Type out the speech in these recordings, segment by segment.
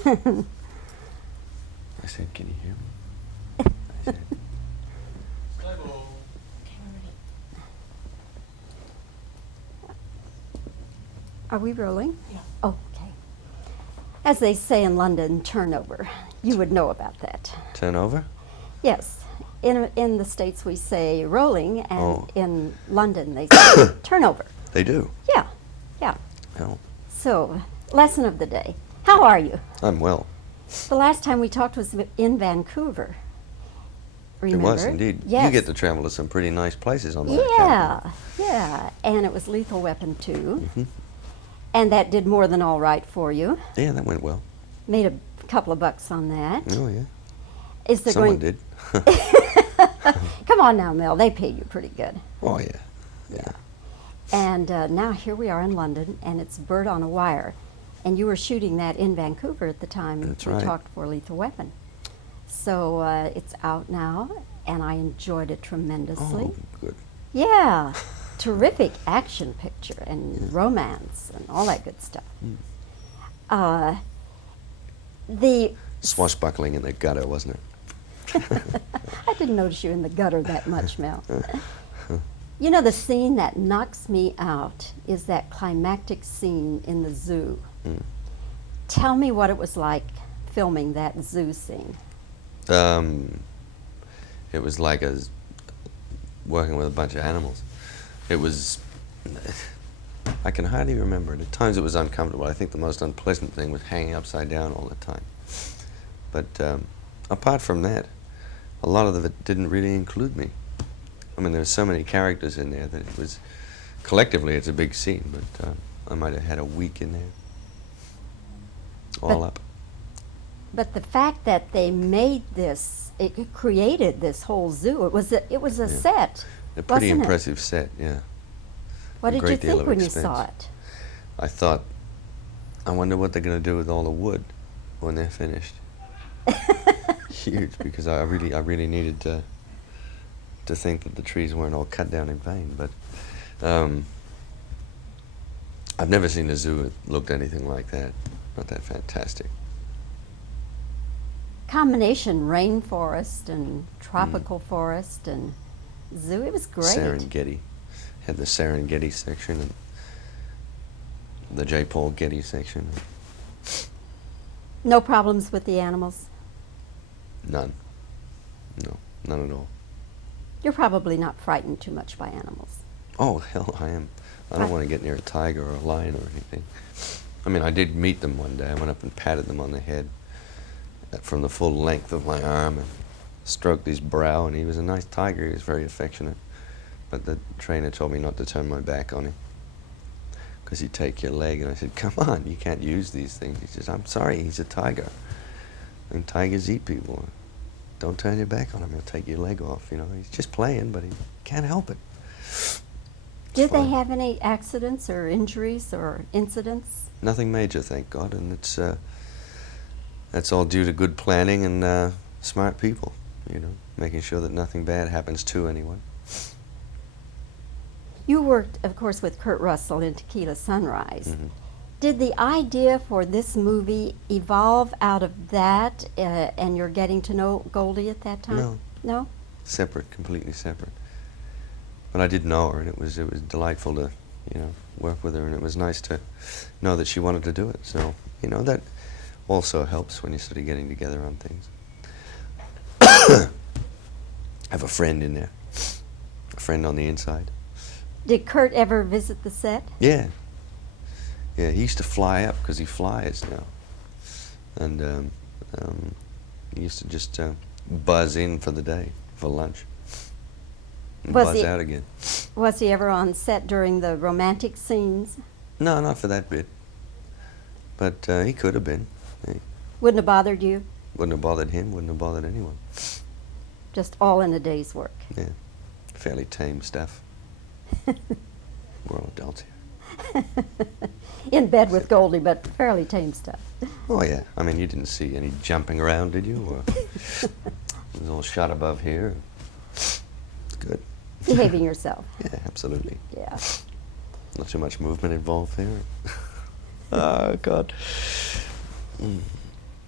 I said, can you hear me? I said, Are we rolling? Yeah. Oh, okay. As they say in London, turnover. You would know about that. turn over? Yes. In the States we say rolling, and Oh. in London they say turnover. They do. Yeah, yeah. Oh, So, lesson of the day. How are you? I'm well. The last time we talked was in Vancouver. Remember? It was indeed. Yes. You get to travel to some pretty nice places on that account. Yeah, yeah. And it was Lethal Weapon 2. Hmm. And that did more than all right for you. Yeah, that went well. Made a couple of bucks on that. Oh, yeah. Is there Someone going? did. Come on now, Mel. They paid you pretty good. Oh, yeah. Yeah. And now here we are in London, and it's Bird on a Wire. And you were shooting that in Vancouver at the time That's we right. talked for Lethal Weapon. So it's out now, and I enjoyed it tremendously. Oh, good. Yeah, terrific action picture and romance and all that good stuff. The Swashbuckling in the gutter, wasn't it? I didn't notice you in the gutter that much, Mel. You know, the scene that knocks me out is that climactic scene in the zoo. Mm. Tell me what it was like filming that zoo scene. It was like working with a bunch of animals. It was, I can hardly remember it. At times it was uncomfortable. I think the most unpleasant thing was hanging upside down all the time. But apart from that, a lot of it didn't really include me. I mean, there were so many characters in there that it was, collectively it's a big scene, but I might have had a week in there, all up. But the fact that they made this, it created this whole zoo. It was a Yeah. set. A pretty wasn't it? impressive set, yeah. What A did you great deal think of when expense. you saw it? I thought, I wonder what they're going to do with all the wood when they're finished. Huge, because I really needed to think that the trees weren't all cut down in vain. But I've never seen a zoo that looked anything like that. Not that fantastic. Combination rainforest and tropical forest and zoo. It was great. Serengeti. Had the Serengeti section and the J. Paul Getty section. No problems with the animals. None. No, none at all. You're probably not frightened too much by animals. Oh, hell, I am. I don't want to get near a tiger or a lion or anything. I mean, I did meet them one day. I went up and patted them on the head from the full length of my arm and stroked his brow, and he was a nice tiger. He was very affectionate. But the trainer told me not to turn my back on him because he'd take your leg. And I said, come on, you can't use these things. He says, I'm sorry, he's a tiger. And tigers eat people. Don't turn your back on him. He'll take your leg off. You know, he's just playing, but he can't help it. Did they fine. have any accidents or injuries or incidents? Nothing major, thank God, and it's that's all due to good planning and smart people. You know, making sure that nothing bad happens to anyone. You worked, of course, with Kurt Russell in Tequila Sunrise. Mm-hmm. Did the idea for this movie evolve out of that, and you're getting to know Goldie at that time? No. No? Separate, completely separate. But I did know her, and it was delightful to, you know, work with her, and it was nice to know that she wanted to do it. So, you know, that also helps when you're sort of getting together on things. I have a friend in there, a friend on the inside. Did Kurt ever visit the set? Yeah. Yeah, he used to fly up because he flies now. And he used to just buzz in for the day, for lunch. And Was buzz he- out again. Was he ever on set during the romantic scenes? No, not for that bit. But he could have been. He Wouldn't have bothered you? wouldn't have bothered him, wouldn't have bothered anyone. Just all in a day's work. Yeah, fairly tame stuff. We're all adults here. In bed with Goldie, but fairly tame stuff. Oh, yeah. I mean, you didn't see any jumping around, did you? Or it was all shot above here. It's good. Behaving yourself. Yeah, absolutely. Yeah. Not too much movement involved there. Oh, God.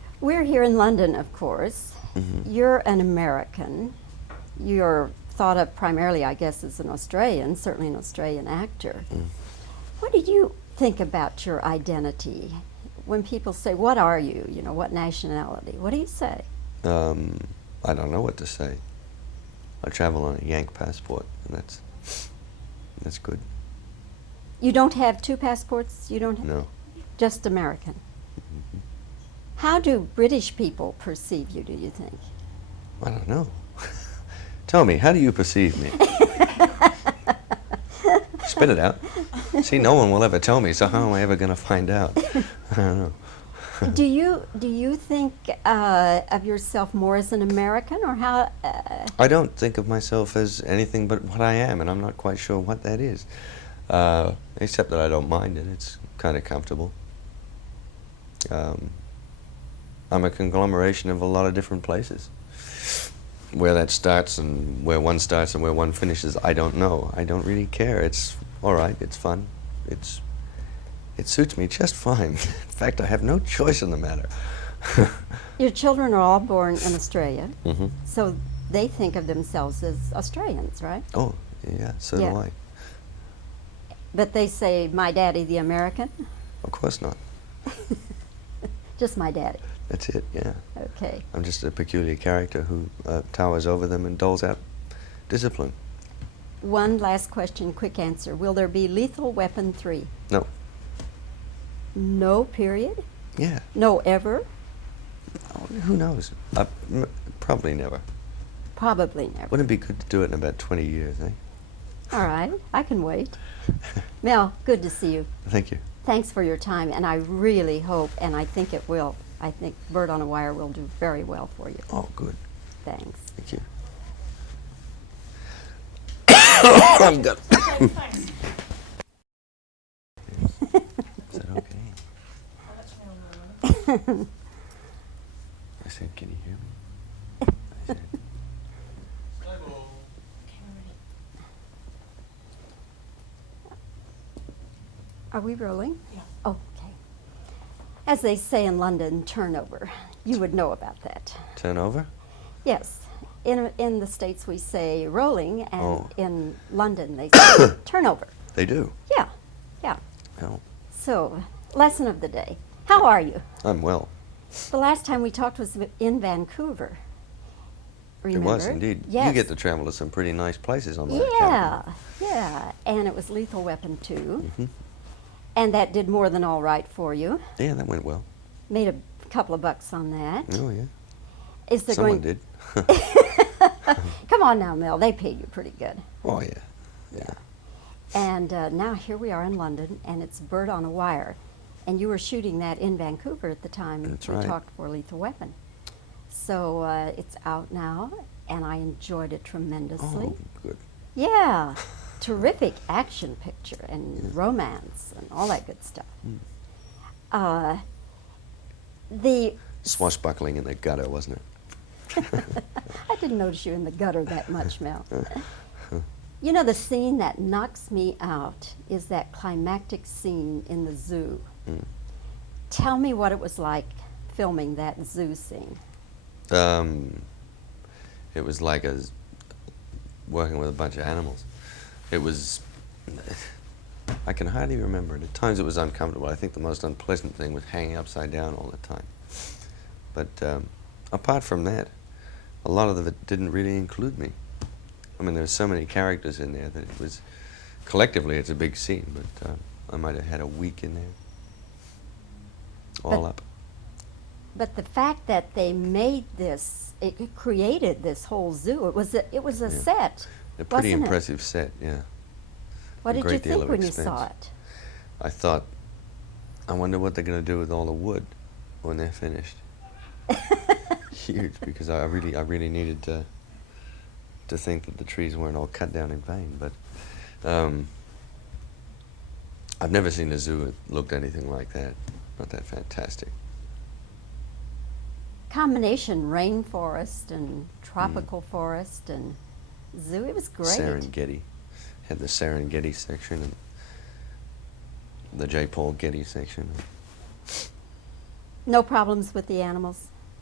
We're here in London, of course. Mhm. You're an American. You're thought of primarily, I guess, as an Australian, certainly an Australian actor. Mm. What do you think about your identity? When people say, what are you? You know, what nationality? What do you say? I don't know what to say. I travel on a Yank passport, and that's good. You don't have two passports? You don't have? No. Just American. Mhm. How do British people perceive you, do you think? I don't know. Tell me, how do you perceive me? Spit it out. See, no one will ever tell me, so how am I ever going to find out? I don't know. Do you think of yourself more as an American, or how? I don't think of myself as anything but what I am, and I'm not quite sure what that is. Except that I don't mind it. It's kind of comfortable. I'm a conglomeration of a lot of different places. Where that starts and where one starts and where one finishes, I don't know. I don't really care. It's all right. It's fun. It suits me just fine. In fact, I have no choice in the matter. Your children are all born in Australia, Mm-hmm. so they think of themselves as Australians, right? Oh, yeah, so Yeah. do I. But they say, my daddy, the American? Of course not. Just my daddy. That's it, yeah. Okay. I'm just a peculiar character who towers over them and doles out discipline. One last question, quick answer. Will there be Lethal Weapon 3? No. No, period? Yeah. No, ever? Oh, who knows? Probably never. Probably never. Wouldn't it be good to do it in about 20 years, eh? All right, I can wait. Mel, good to see you. Thank you. Thanks for your time, and I really hope, and I think it will, I think Bird on a Wire will do very well for you. Oh, good. Thanks. Thank you. I'm good. Thanks. Is that okay? I'll let you know. I said, can you hear me? I said, Okay, we're ready. Are we rolling? Yeah. Okay. As they say in London, turnover. You would know about that. turn over? Yes. In the States we say rolling, and Oh. in London they say turnover. They do. Yeah, yeah. Oh, So, lesson of the day. How are you? I'm well. The last time we talked was in Vancouver. Remember? It was indeed. Yes. You get to travel to some pretty nice places on that Yeah, yeah. And it was Lethal Weapon 2. Hmm. And that did more than all right for you. Yeah, that went well. Made a couple of bucks on that. Oh, yeah. Is there Someone going? did. Come on now, Mel. They paid you pretty good. Oh, yeah. Yeah. And now here we are in London, and it's Bird on a Wire. And you were shooting that in Vancouver at the time That's we right. talked for Lethal Weapon. So it's out now, and I enjoyed it tremendously. Oh, good. Yeah, terrific action picture and romance and all that good stuff. Mm. The Swashbuckling in the gutter, wasn't it? I didn't notice you in the gutter that much, Mel. You know, the scene that knocks me out is that climactic scene in the zoo. Mm. Tell me what it was like filming that zoo scene. It was like working with a bunch of animals. It was, I can hardly remember it. At times it was uncomfortable. I think the most unpleasant thing was hanging upside down all the time. But apart from that, a lot of it didn't really include me. I mean, there were so many characters in there that it was, collectively it's a big scene, but I might have had a week in there, all But- up. But the fact that they made this, it created this whole zoo. It was a Yeah. set. A pretty wasn't it? impressive set, yeah. What A did you great deal think of when expense. you saw it? I thought, I wonder what they're going to do with all the wood when they're finished. Huge, because I really needed to think that the trees weren't all cut down in vain. But I've never seen a zoo that looked anything like that. Not that fantastic. Combination rainforest and tropical forest and zoo. It was great. Serengeti. Had the Serengeti section and the J. Paul Getty section. No problems with the animals.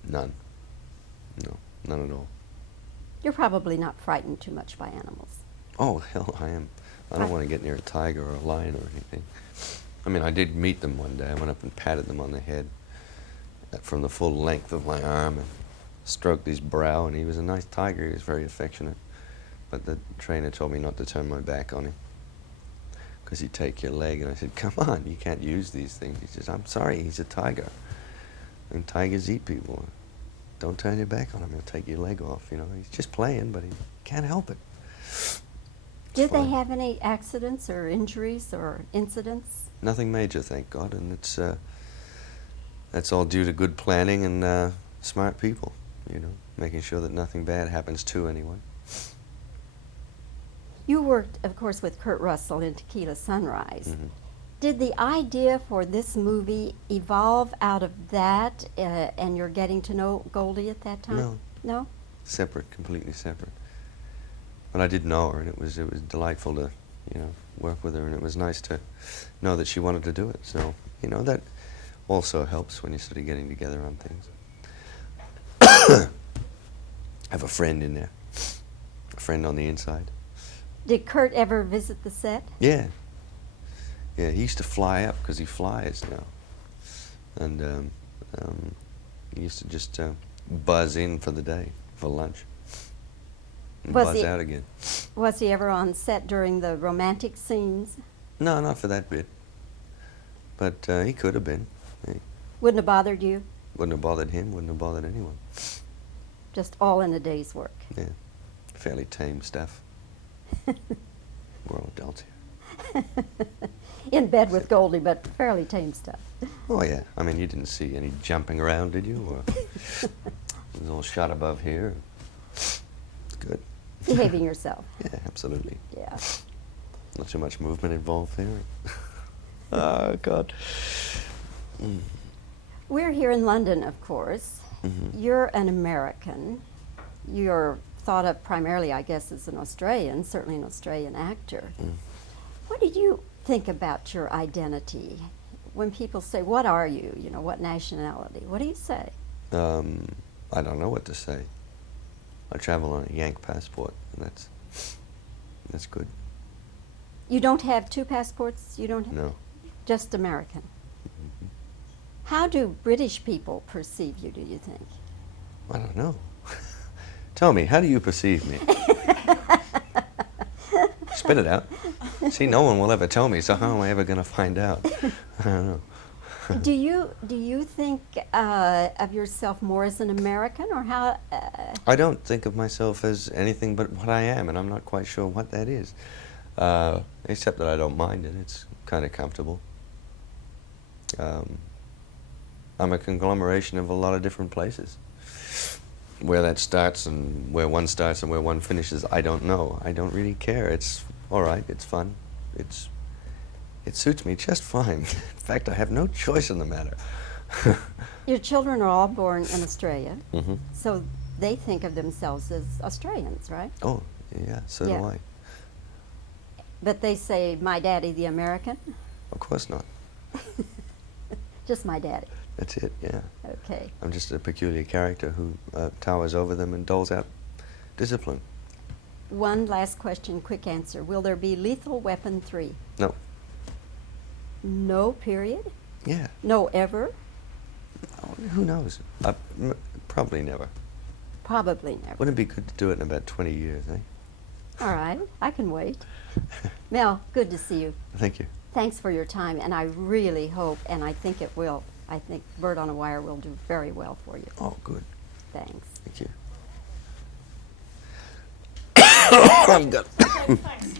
None. No, none at all. You're probably not frightened too much by animals. Oh, hell, I am. I don't Right. want to get near a tiger or a lion or anything. I mean, I did meet them one day. I went up and patted them on the head from the full length of my arm and stroked his brow, and he was a nice tiger. He was very affectionate. But the trainer told me not to turn my back on him because he'd take your leg. And I said, come on, you can't use these things. He says, I'm sorry, he's a tiger. And tigers eat people. Don't turn your back on him. He'll take your leg off. You know, he's just playing, but he can't help it. Did they fine. have any accidents or injuries or incidents? Nothing major, thank God, and that's all due to good planning and smart people, you know, making sure that nothing bad happens to anyone. You worked, of course, with Kurt Russell in Tequila Sunrise. Mhm. Did the idea for this movie evolve out of that, and you're getting to know Goldie at that time? No. No? Separate, completely separate. But I did know her, and it was delightful to, you know, work with her, and it was nice to know that she wanted to do it. So, you know, that also helps when you're sort of getting together on things. I have a friend in there, a friend on the inside. Did Kurt ever visit the set? Yeah. Yeah, he used to fly up because he flies now. And he used to just buzz in for the day, for lunch. And Was buzz he- out again. Was he ever on set during the romantic scenes? No, not for that bit. But he could have been. He Wouldn't have bothered you? wouldn't have bothered him, wouldn't have bothered anyone. Just all in a day's work. Yeah, fairly tame stuff. We're all adults here. In bed with Goldie, but fairly tame stuff. Oh, yeah. I mean, you didn't see any jumping around, did you? Or it was all shot above here. It's good. Behaving yourself. Yeah, absolutely. Yeah. Not too much movement involved there. Oh, God. Mm. We're here in London, of course. Mhm. You're an American. You're thought of primarily, I guess, as an Australian, certainly an Australian actor. Mm. What do you think about your identity? When people say, what are you? You know, what nationality? What do you say? I don't know what to say. I travel on a Yank passport, and that's good. You don't have two passports? You don't have No. just American. Mhm. How do British people perceive you, do you think? I don't know. Tell me, how do you perceive me? Spit it out. See, no one will ever tell me, so how am I ever going to find out? I don't know. Do you think of yourself more as an American, or how? I don't think of myself as anything but what I am, and I'm not quite sure what that is. Except that I don't mind it. It's kind of comfortable. I'm a conglomeration of a lot of different places. Where that starts and where one starts and where one finishes, I don't know. I don't really care. It's all right. It's fun. It suits me just fine. In fact, I have no choice in the matter. Your children are all born in Australia, Hmm. so they think of themselves as Australians, right? Oh, yeah, so Yeah. do I. But they say, my daddy, the American? Of course not. Just my daddy. That's it, yeah. Okay. I'm just a peculiar character who towers over them and doles out discipline. One last question, quick answer. Will there be Lethal Weapon 3? No. No, period? Yeah. No, ever? Oh, who knows? Probably never. Probably never. Wouldn't it be good to do it in about 20 years, eh? All right, I can wait. Mel, good to see you. Thank you. Thanks for your time, and I really hope, and I think it will, I think Bird on a Wire will do very well for you. Oh, good. Thanks. Thank you. I'm good. Okay, thanks.